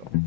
ょう。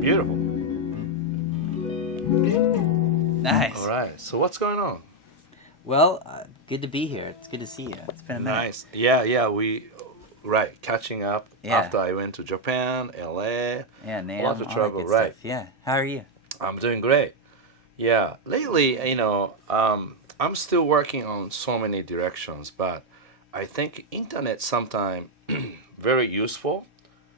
Beautiful. Nice. All right. So what's going on? Well, good to be here. It's good to see you. It's been a minute. Nice. Yeah. Right. Catching up Yeah. after I went to Japan, LA. Yeah, A lot of all travel, that good right? stuff. Yeah. How are you? I'm doing great. Yeah. Lately, I'm still working on so many directions, but I think internet sometimes very useful.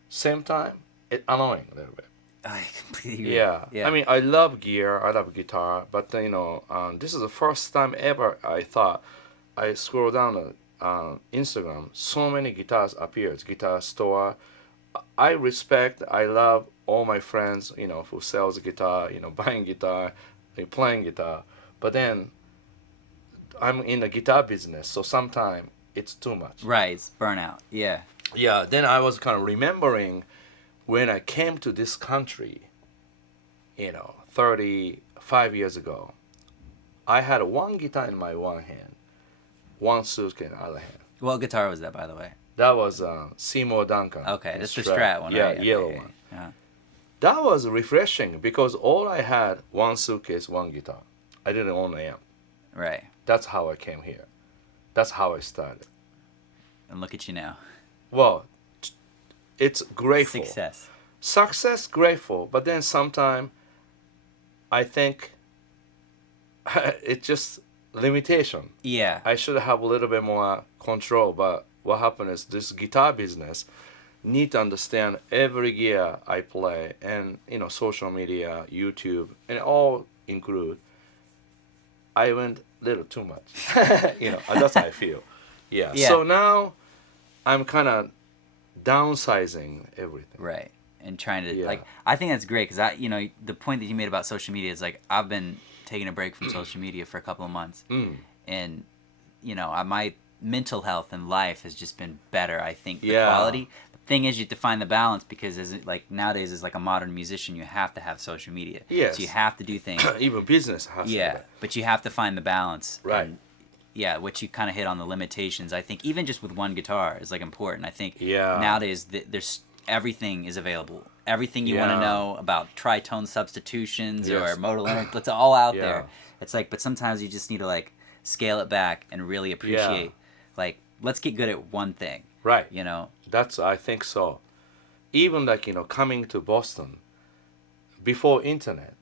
Same time, It's annoying a little bit. I completely agree. Yeah. Yeah. I mean, I love gear, I love guitar, but this is the first time ever I thought I scroll down Instagram, so many guitars appears, guitar store. I respect, I love all my friends, who sells guitar, buying guitar, playing guitar. But then I'm in the guitar business, so sometimes it's too much. Right. It's burnout. Yeah. Yeah. Then I was kind of remembering when I came to this country, 35 years ago. I had one guitar in my one hand, one suitcase in the other hand. What guitar was that, by the way? That was Seymour Duncan. Okay, that's the Strat one, Yeah, right? yellow Okay, one. yeah. That was refreshing because all I had, one suitcase, one guitar. I didn't own an amp. Right. That's how I came here. That's how I started. And look at you now. Well, it's grateful. Success. Grateful. But then sometimes I think it's just limitation. Yeah. I should have a little bit more control. But what happened is this guitar business need to understand every gear I play, and social media, YouTube, and all include. I went a little too much. That's how I feel. Yeah. Yeah. So now I'm kind of downsizing everything. Right. And trying to, Yeah. I think that's great because the point that you made about social media is I've been taking a break from social media for a couple of months. And, my mental health and life has just been better, I think, the quality. The thing is, you have to find the balance because nowadays as a modern musician, you have to have social media. Yes. So you have to do things. Even business has to do that. But you have to find the balance. Right. And, yeah, which you kind of hit on the limitations. I think even just with one guitar is important. I think nowadays there's everything is available. Everything you want to know about tritone substitutions or modal interval, it's all out there. It's but sometimes you just need to scale it back and really appreciate let's get good at one thing. Right. That's I think so. Even coming to Boston before internet,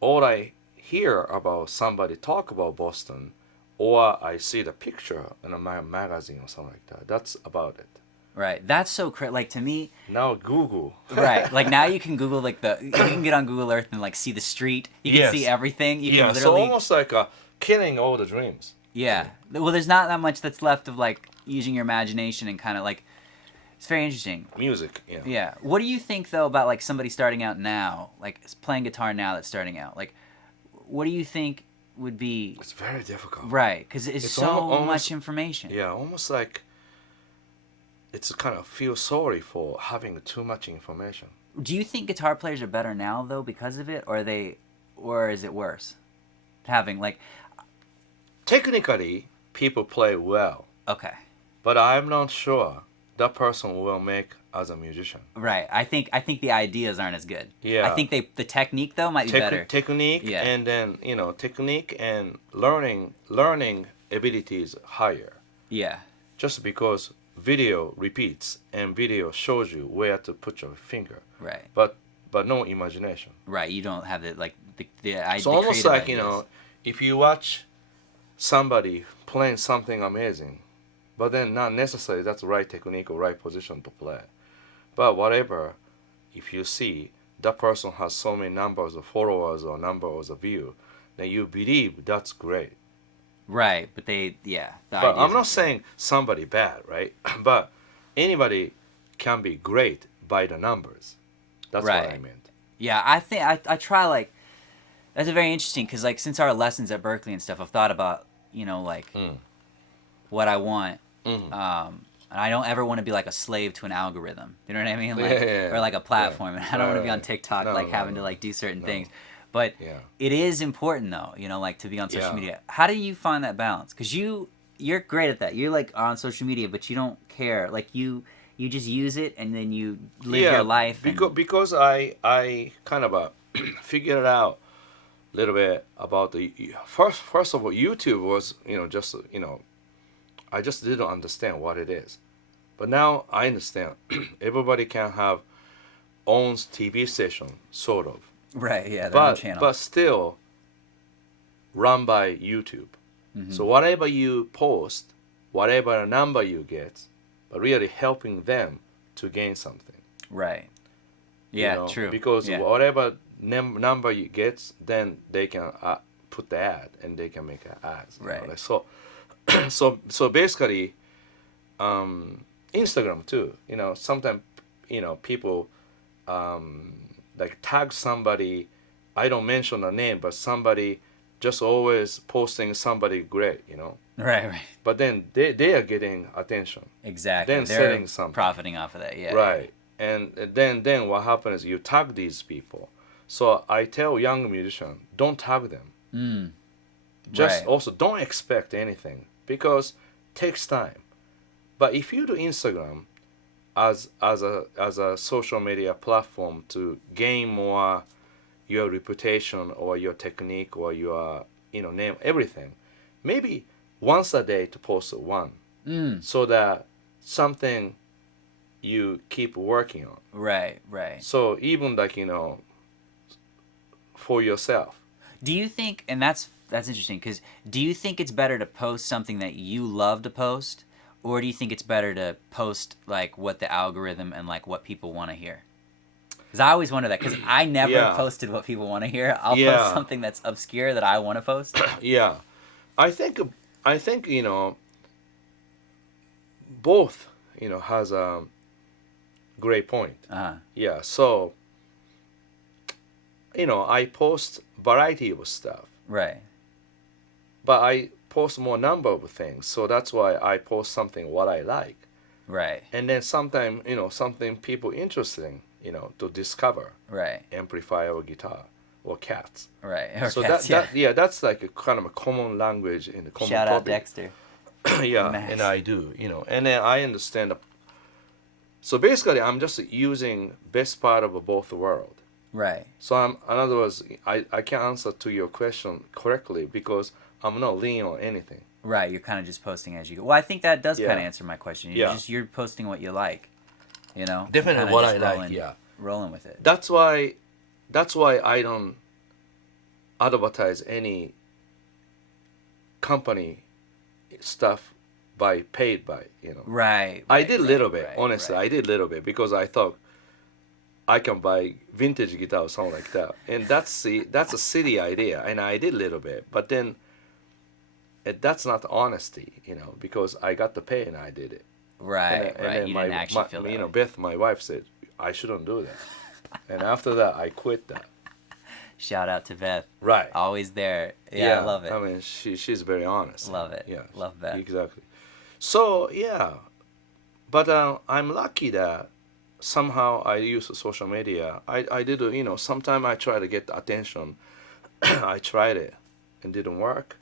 all I hear about somebody talk about Boston, or I see the picture in a magazine or something like that. That's about it. Right. That's so crazy. To me. Now Google. Right. Now you can Google you can get on Google Earth and see the street. You can see everything. You can literally. So almost killing all the dreams. Yeah. Well, there's not that much that's left of using your imagination and kind of it's very interesting. Music. Yeah. Yeah. What do you think though about somebody starting out now, playing guitar now that's starting out? What do you think would be? It's very difficult. Right, because it's so much information. Yeah, almost it's kind of feel sorry for having too much information. Do you think guitar players are better now though because of it, or is it worse? Having technically, people play well. Okay. But I'm not sure that person will make as a musician. Right. I think the ideas aren't as good. Yeah. I think the technique though might be better. Technique, yeah. And then technique and learning abilities higher. Yeah. Just because video repeats and video shows you where to put your finger. Right. But no imagination. Right. You don't have the idea. So almost ideas. If you watch somebody playing something amazing, but then not necessarily that's the right technique or right position to play. But whatever, if you see that person has so many numbers of followers or numbers of views, then you believe that's great. Right, but But I'm not saying somebody bad, right? But anybody can be great by the numbers. That's what I meant. Yeah, I think I try that's very interesting because since our lessons at Berkeley and stuff, I've thought about what I want. And I don't ever want to be a slave to an algorithm. You know what I mean? Or a platform. And I don't want to be on TikTok having to do certain things. But it is important though, to be on social media. How do you find that balance? Because you're great at that. You're on social media, but you don't care. You just use it and then you live your life. Because I kind of figured out a little bit about the first of all, YouTube was just I just didn't understand what it is, but now I understand. Everybody can have owns TV station, sort of. Right. Yeah. Their own channel. But still run by YouTube. Mm-hmm. So whatever you post, whatever number you get, but really helping them to gain something. Right. Yeah, true. Because whatever number you get, then they can put the ad and they can make ads. Right. So so basically, Instagram too. Sometimes people like tag somebody. I don't mention a name, but somebody just always posting somebody great. Right. But then they are getting attention. Exactly. Then they're selling something. profiting off of that. Yeah. Right. And then what happens is you tag these people. So I tell young musicians, don't tag them. Just also don't expect anything because it takes time. But if you do Instagram as a social media platform to gain more your reputation or your technique or your name, everything, maybe once a day to post one, so that something you keep working on. Right. So even like for yourself. Do you think, and that's interesting, because do you think it's better to post something that you love to post, or do you think it's better to post like what the algorithm and like what people want to hear? Because I always wonder that, because I never posted what people want to hear. I'll post something that's obscure that I want to post. Yeah, I think both has a great point. Yeah, so I post variety of stuff. Right. But I post more number of things, so that's why I post something what I like. Right. And then sometimes something people interesting to discover. Right. Amplifier or guitar or cats. Right. Or so cats, that's like a kind of a common language in the common Shout topic. out Dexter. Yeah, Max. and I do, and then I understand. So basically, I'm just using best part of both world. Right. So in other words, I can't answer to your question correctly because I'm not leaning on anything. Right. You're kind of just posting as you go. Well, I think that does kind of answer my question. You're posting what you like. Definitely what I like. Yeah. Rolling with it. That's why I don't advertise any company stuff paid by. Right. I did a little bit, right, honestly. right. I did a little bit because I thought I can buy vintage guitar or something like that, and that's a silly idea, and I did a little bit, but then that's not honesty, because I got the pay and I did it. Right. And then you didn't actually feel that way. Beth, my wife, said I shouldn't do that, and after that I quit that. Shout out to Beth. Right. Always there. Yeah, I love it. I mean, she's very honest. Love it. Yeah. Love Beth. Exactly. So yeah, but I'm lucky that somehow I use social media. I did sometimes I try to get attention. I tried it and didn't work.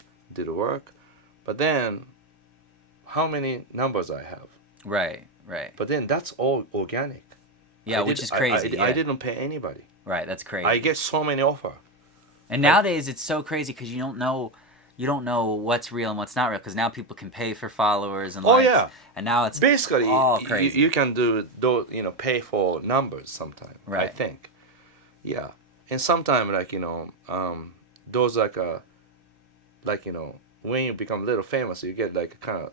But then, how many numbers I have? Right. But then that's all organic. Yeah, which is crazy. I didn't pay anybody. Right, that's crazy. I get so many offers. And nowadays it's so crazy because you don't know what's real and what's not real, because now people can pay for followers and likes. Yeah. And now it's basically all crazy. You can do those, pay for numbers sometimes. Right. I think. Yeah, and sometimes those when you become a little famous, you get like kind of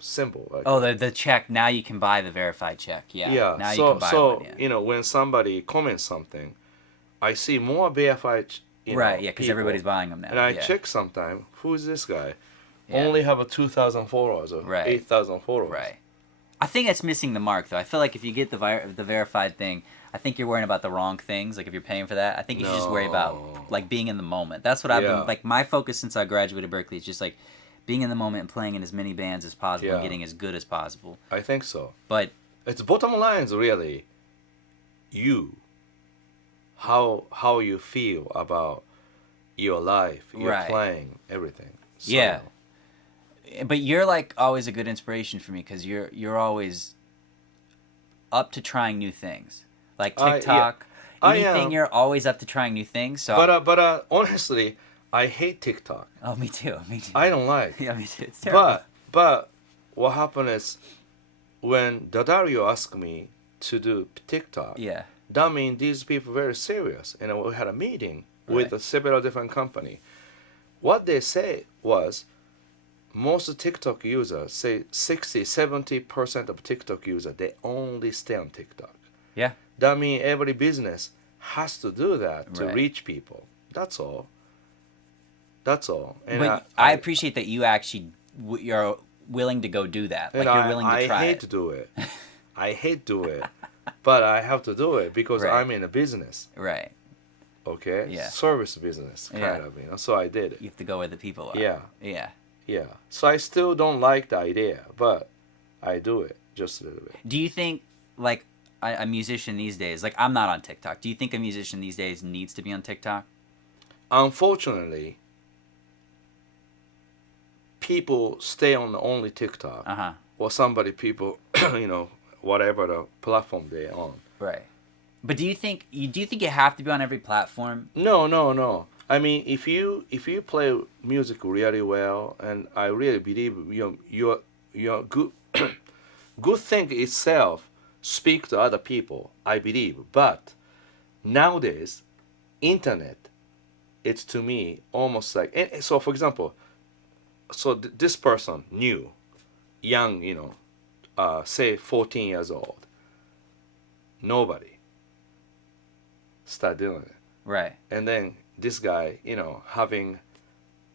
symbol. Like, the check. Now you can buy the verified check. Yeah. Now you can buy one. Yeah. When somebody comments something, I see more verified. Right. Yeah, because everybody's buying them now. And I check sometime, who is this guy? Yeah. Only have 2,000 followers or 8,000 followers. Right. I think that's missing the mark, though. I feel like if you get the verified thing, I think you're worrying about the wrong things. Like if you're paying for that, I think you should just worry about like being in the moment. That's what I've been like. My focus since I graduated Berkeley is just like being in the moment and playing in as many bands as possible and getting as good as possible. I think so. But it's bottom line is really you. How you feel about your life, your playing, everything. So, yeah. But you're like always a good inspiration for me because you're always up to trying new things. Like TikTok, anything, you're always up to trying new things. So but honestly, I hate TikTok. Oh, me too. I don't like. Yeah, me too. It's terrible. But what happened is when Daddario asked me to do TikTok, that means these people very serious. And we had a meeting with several different company. What they say was most TikTok users, say 60-70% of TikTok users, they only stay on TikTok. Yeah. that means every business has to do that to reach people. That's all. That's all. And but I appreciate that you actually you're willing to go do that. Like you're willing to try I hate to do it. I hate to do it, but I have to do it because I'm in a business. Right. Okay. Yeah. Service business kind of, So I did it. You have to go where the people are. Yeah. Yeah. Yeah. So I still don't like the idea, but I do it just a little bit. Do you think like a musician these days, like I'm not on TikTok. Do you think a musician these days needs to be on TikTok? Unfortunately, people stay on only TikTok. Or people, whatever the platform they're on. Right. But do you think you have to be on every platform? No. I mean, if you play music really well, and I really believe your good good thing itself speak to other people, I believe. But nowadays, internet, it's to me almost like, so for example, this person new, young, say 14 years old, nobody start doing it. Right. And then this guy, having,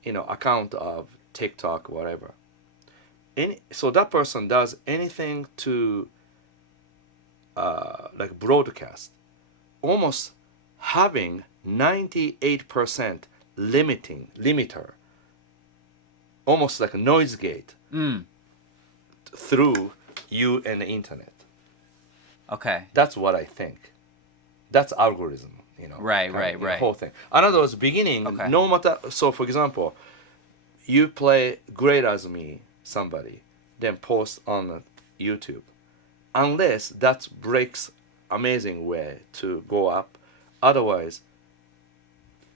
account of TikTok, whatever. So that person does anything to, like broadcast, almost having 98% limiter, almost like a noise gate through you and the internet. Okay. That's what I think. That's algorithm, Right. The whole thing. Another was beginning, no matter, so for example, you play Great As Me, somebody, then post on YouTube. Unless that breaks amazing way to go up. Otherwise,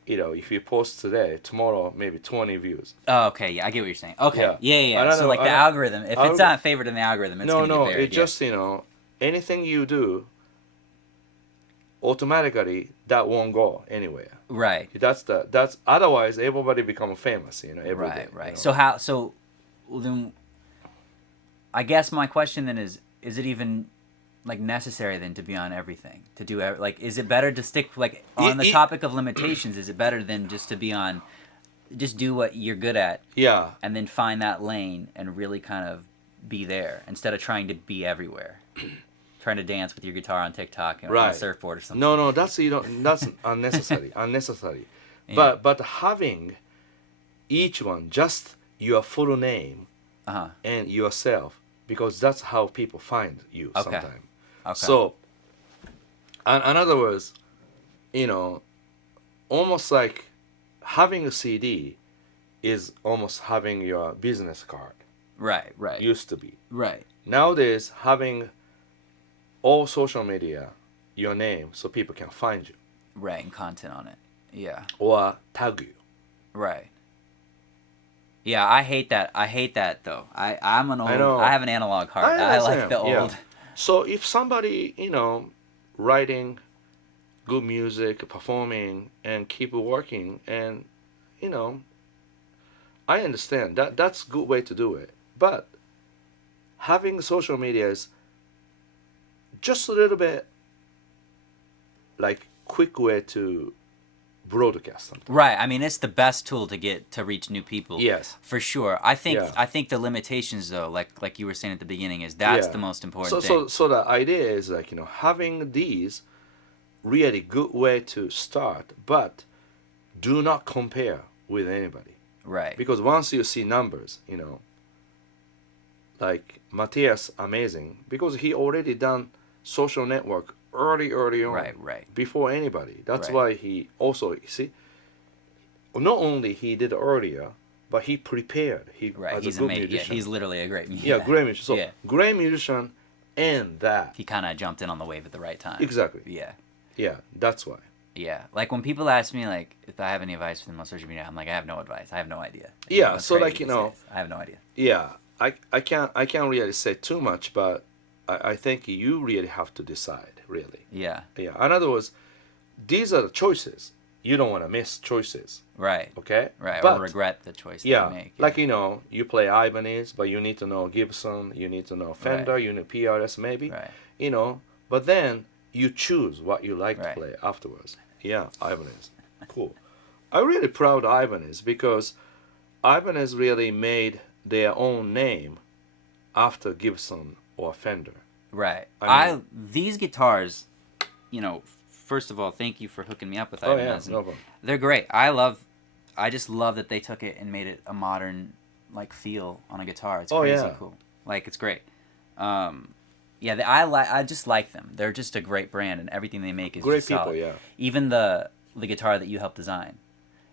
if you post today, tomorrow maybe 20 views. Oh, okay. Yeah, I get what you're saying. Okay. Yeah. So like the algorithm, if it's not favored in the algorithm, it's going to get buried. It just, anything you do, automatically that won't go anywhere. Right. That's otherwise everybody become famous, every day. Right. So then I guess my question then is it even like necessary then to be on everything, to do like, is it better to stick like on the topic of limitations? Is it better than just to be on, just do what you're good at? Yeah. And then find that lane and really kind of be there instead of trying to be everywhere. Trying to dance with your guitar on TikTok and on a surfboard or something. No, that's that's unnecessary. Yeah. But having each one just your full name and yourself, because that's how people find you sometimes. Okay. So, in other words, almost like having a CD is almost having your business card. Right. Used to be. Right. Nowadays, having all social media, your name, so people can find you. Right, and content on it. Yeah. Or tag you. Right. Yeah, I hate that though. I'm an old. I have an analog heart. I like the old. Yeah. So if somebody, writing good music, performing, and keep working, and I understand that's a good way to do it. But having social media is just a little bit like quick way to broadcast something. Right. I mean, it's the best tool to reach new people. Yes. For sure. I think the limitations though, like you were saying at the beginning, is that's the most important thing. So the idea is like, having these really good way to start, but do not compare with anybody. Right. Because once you see numbers, like Matthias, amazing, because he already done social network early on. Right. Before anybody. That's why he also, not only he did earlier, but he prepared. He's a good musician. Yeah, he's literally a great musician. Yeah, great musician. So, great musician and that. He kind of jumped in on the wave at the right time. Exactly. Yeah. Yeah, that's why. Yeah, like when people ask me like if I have any advice for them on social media, I'm like, I have no advice. I have no idea. Yeah, so like I have no idea. Yeah, I can't really say too much, but I think you really have to decide, really. Yeah. Yeah. In other words, these are the choices. You don't want to miss choices. Right. Okay. Right. Or regret the choice that you make. Yeah. Like you play Ibanez, but you need to know Gibson. You need to know Fender. You need PRS maybe. Right. But then you choose what you like Right. to play afterwards. Yeah, Ibanez. Cool. I'm really proud of Ibanez because Ibanez really made their own name after Gibson or Fender. Right. I mean, these guitars, first of all, thank you for hooking me up with Ibanez. no problem. They're great. I just love that they took it and made it a modern feel on a guitar. It's crazy cool. It's great. I just like them. They're just a great brand, and everything they make is Great just people, solid. yeah. Even the guitar that you helped design,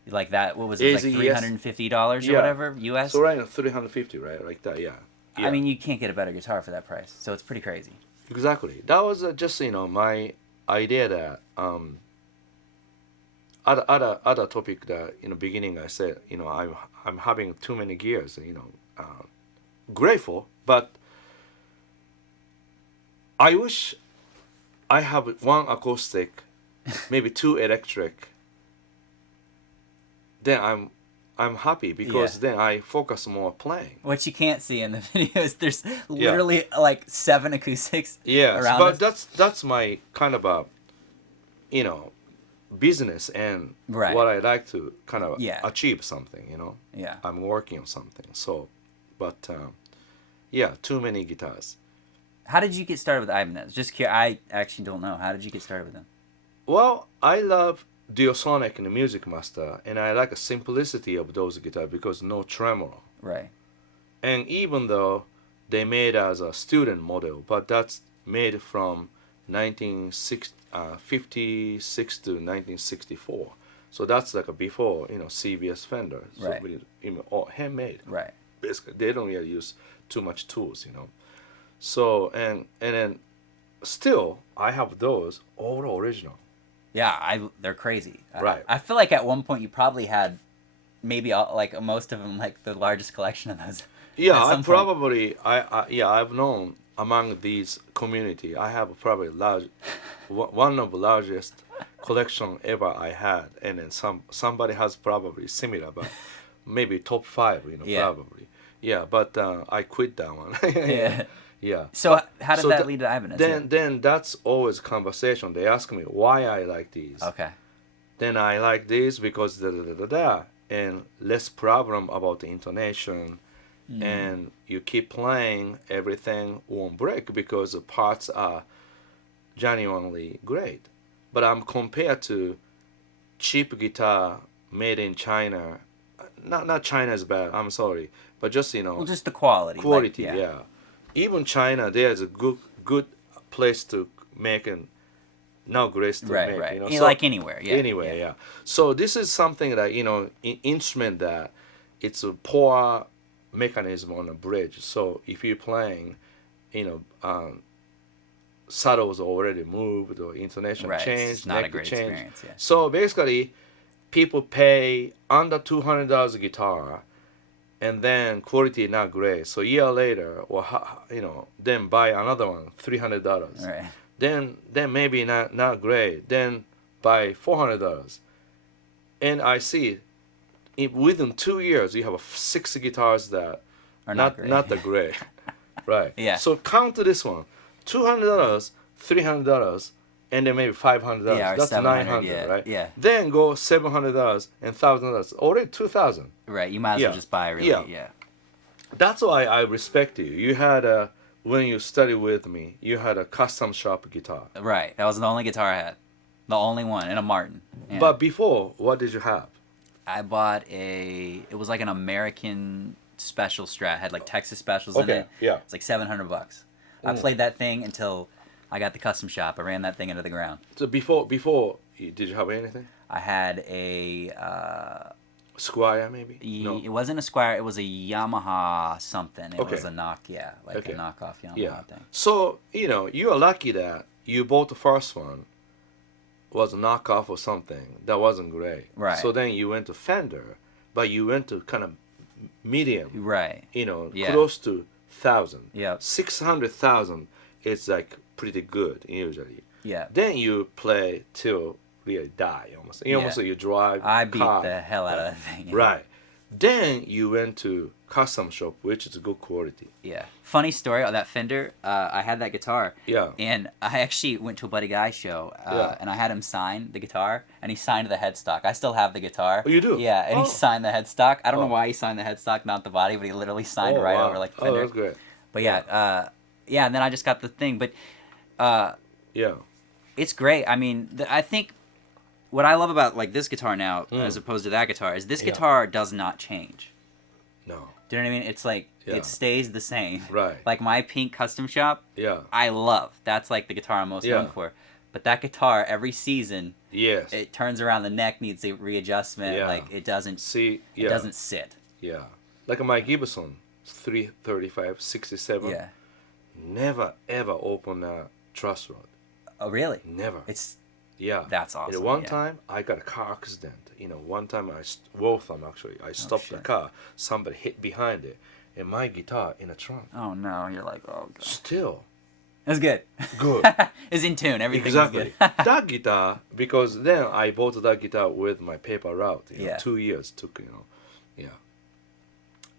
like that. What was it? Easy, like $350 or whatever US. So right now, 350, right, like that, yeah. I mean, you can't get a better guitar for that price. So it's pretty crazy. Exactly. That was just my idea that other topic that in the beginning I said I'm having too many gears. Grateful, but I wish I have one acoustic, maybe two electric. Then I'm happy because then I focus more playing. What you can't see in the videos, there's literally like 7 acoustics. Yes, around but us. that's my kind of a, business and Right. what I like to kind of Yeah. achieve something. Yeah. I'm working on something. So, but too many guitars. How did you get started with Ibanez? Just curious. I actually don't know. How did you get started with them? Well, I love Duosonic and the Music Master, and I like the simplicity of those guitars because no tremolo. Right. And even though they made as a student model, but that's made from 1956 to 1964. So that's like a before, CBS Fender. So Right. all handmade. Right. Basically, they don't really use too much tools, So, and then still, I have those all original. Yeah, they're crazy. Right. I feel like at one point you probably had maybe most of them, like the largest collection of those. Yeah, at some point. I've known among these community, I have probably one of the largest collection ever I had, and then somebody has probably similar, but maybe top 5, probably. Yeah, but I quit that one. Yeah. Yeah. So how did that lead to Ibanez? Then that's always conversation. They ask me why I like these. Okay. Then I like these because and less problem about the intonation, and you keep playing, everything won't break because the parts are genuinely great. But I'm compared to cheap guitar made in China. Not China is bad. I'm sorry, but just Well, just the quality. Quality, yeah. Even China, there's a good place to make and not great to Right, make. right. So, Like anywhere, yeah. Anywhere, yeah. So this is something that instrument that it's a poor mechanism on a bridge. So if you're playing, saddles already moved or intonation Right. changed, It's not a neck great changed. experience. Yeah. So basically, people pay under $200 a guitar, and then quality not great. So a year later, or then buy another one, $300. Right. Then maybe not great. Then buy $400. And I see, within 2 years, you have 6 guitars that Are not that great, right? Yeah. So count this one, $200, $300, and then maybe $500. Yeah, or That's $700, $900, right? yeah. Then go $700 and $1,000, already $2,000. Right. You might as well just buy really. Yeah. That's why I respect you. You had when you studied with me, you had a custom shop guitar. Right. That was the only guitar I had. The only one, and a Martin. Yeah. But before, what did you have? I bought it was like an American special Strat. Had like Texas specials in it. Yeah. It's like $700. I played that thing until I got the custom shop. I ran that thing into the ground. So before, did you have anything? I had a Squire, maybe? No. It wasn't a Squire. It was a Yamaha something. It Okay. was a Nokia, like a knockoff Yamaha thing. So, you are lucky that you bought the first one was a knockoff or something that wasn't great. Right. So then you went to Fender, but you went to kind of medium. Right. Yeah. Close to 1,000. Yeah. 600,000 is like pretty good usually. Yeah. Then you play till really die almost. Almost like you drive I beat car. the hell out of that thing. Yeah. Right. Then you went to custom shop, which is good quality. Yeah. Funny story on that Fender. I had that guitar. Yeah. And I actually went to a Buddy Guy show, and I had him sign the guitar, and he signed the headstock. I still have the guitar. Oh, you do? Yeah, and he signed the headstock. I don't know why he signed the headstock, not the body, but he literally signed right over like Fender. Oh, that's great. But yeah, and then I just got the thing. But yeah, it's great. I mean, I think what I love about like this guitar now, as opposed to that guitar, is this guitar does not change. No. Do you know what I mean? It's like it stays the same. Right. Like my pink custom shop. Yeah. I love. That's like the guitar I'm most known for. But that guitar every season. Yes. It turns around. The neck needs a readjustment. Yeah. Like it doesn't. See. Yeah. It doesn't sit. Yeah. Like my Gibson 335 67. Yeah. Never ever open a truss rod. Oh really? Never. It's. Yeah. That's awesome. And one time I got a car accident. One time both of them actually. I stopped the car. Somebody hit behind it, and my guitar in a trunk. Oh no! You're like, oh god. Still. It's good. Good. It's in tune. Everything exactly. is good. That guitar, because then I bought that guitar with my paper route. 2 years took. Yeah.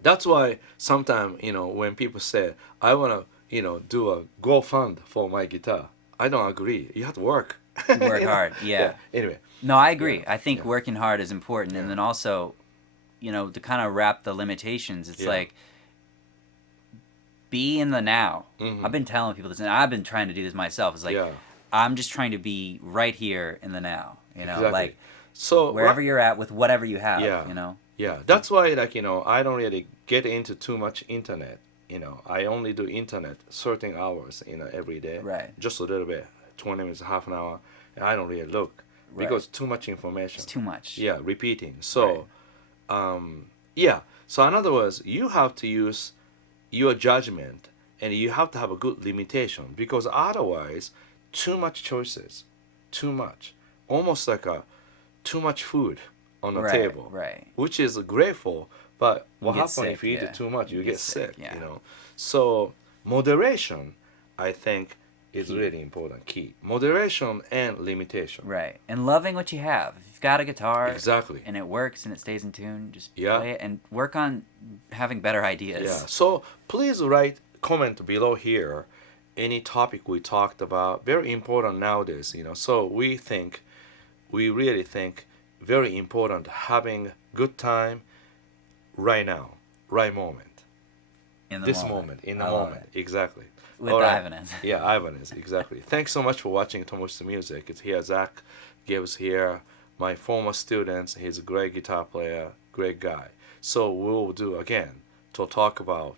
That's why sometimes when people say I wanna do a GoFund for my guitar, I don't agree. You have to work. Work hard. Yeah. Anyway. No, I agree. I think working hard is important, and then also, to kind of wrap the limitations. It's like be in the now. Mm-hmm. I've been telling people this, and I've been trying to do this myself. It's like I'm just trying to be right here in the now. Exactly. Like so wherever you're at with whatever you have. Yeah, that's why I don't really get into too much internet. I only do internet certain hours every day. Right. Just a little bit, 20 minutes, half an hour, and I don't really look because too much information. It's too much. Yeah, repeating. So, So in other words, you have to use your judgment, and you have to have a good limitation, because otherwise, too much choices, too much, almost like too much food on the table, which is grateful, but what happens if you eat it too much? You get sick. So moderation, I think, is really important. Key moderation and limitation. Right, and loving what you have. If you've got a guitar, exactly, and it works and it stays in tune, just play it and work on having better ideas. Yeah. So please comment below here any topic we talked about. Very important nowadays. So we really think very important having good time right now, right moment. In the this moment, in the moment, exactly. With Ibanez. Yeah, Ibanez, exactly. Thanks so much for watching Tomo's Music. It's here, Zach gives here, my former students. He's a great guitar player, great guy. So we'll do again to talk about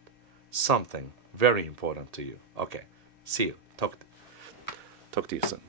something very important to you. Okay, see you. Talk to you soon.